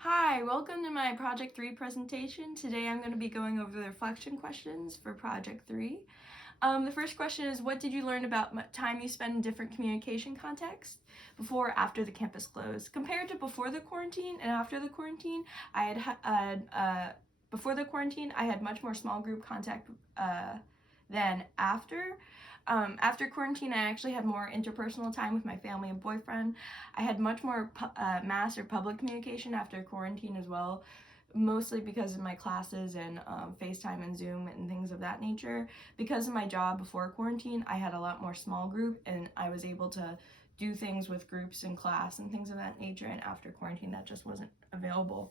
Hi, welcome to my Project 3 presentation. Today I'm going to be going over the reflection questions for Project 3. The first question is, what did you learn about time you spend in different communication contexts before or after the campus closed? Compared to before the quarantine and after the quarantine, before the quarantine, I had much more small group contact than after. After quarantine, I actually had more interpersonal time with my family and boyfriend. I had much more mass or public communication after quarantine as well, mostly because of my classes and FaceTime and Zoom and things of that nature. Because of my job before quarantine, I had a lot more small group and I was able to do things with groups in class and things of that nature, and after quarantine that just wasn't available.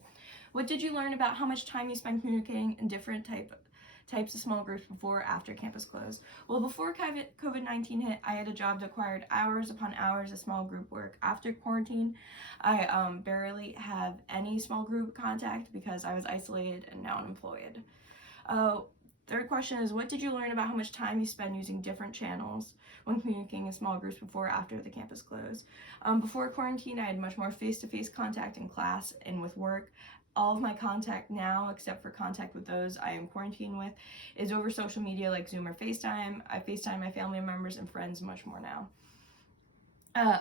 What did you learn about how much time you spend communicating in different types of small groups before or after campus closed? Well, before COVID-19 hit, I had a job that required hours upon hours of small group work. After quarantine, I barely have any small group contact because I was isolated and now unemployed. Third question is, what did you learn about how much time you spend using different channels when communicating in small groups before or after the campus closed? Before quarantine, I had much more face-to-face contact in class and with work. All of my contact now, except for contact with those I am quarantined with, is over social media like Zoom or FaceTime. I FaceTime my family members and friends much more now.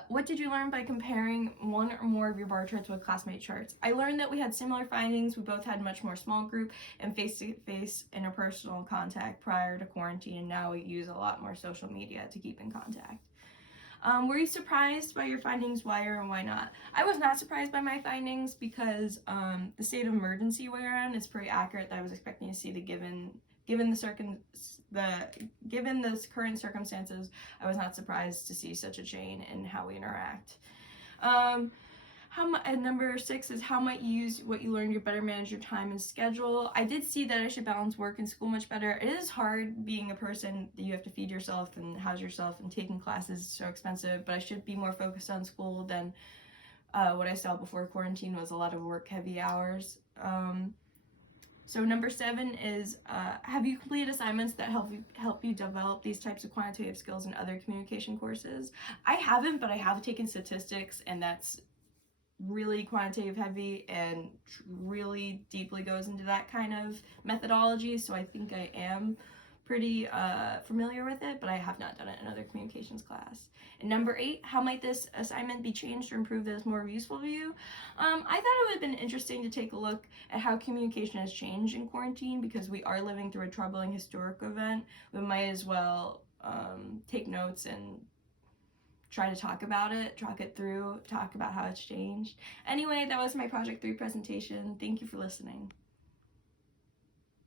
What did you learn by comparing one or more of your bar charts with classmate charts? I learned that we had similar findings. We both had much more small group and face-to-face interpersonal contact prior to quarantine, and now we use a lot more social media to keep in contact. Were you surprised by your findings? Why or why not? I was not surprised by my findings because the state of emergency we're in is pretty accurate that I was expecting to see given the current circumstances. I was not surprised to see such a chain in how we interact. Number 6 is, how might you use what you learned to better manage your time and schedule? I did see that I should balance work and school much better. It is hard being a person that you have to feed yourself and house yourself, and taking classes is so expensive, but I should be more focused on school than what I saw before quarantine was a lot of work heavy hours. So number 7 is, have you completed assignments that help you develop these types of quantitative skills in other communication courses? I haven't, but I have taken statistics, and that's really quantitative heavy and really deeply goes into that kind of methodology, so I think I am pretty familiar with it, but I have not done it in other communications class. And number 8, how might this assignment be changed or improved that is more useful to you? I thought it would have been interesting to take a look at how communication has changed in quarantine, because we are living through a troubling historic event. We might as well take notes and try to talk about it, talk it through, talk about how it's changed. Anyway, that was my Project 3 presentation. Thank you for listening.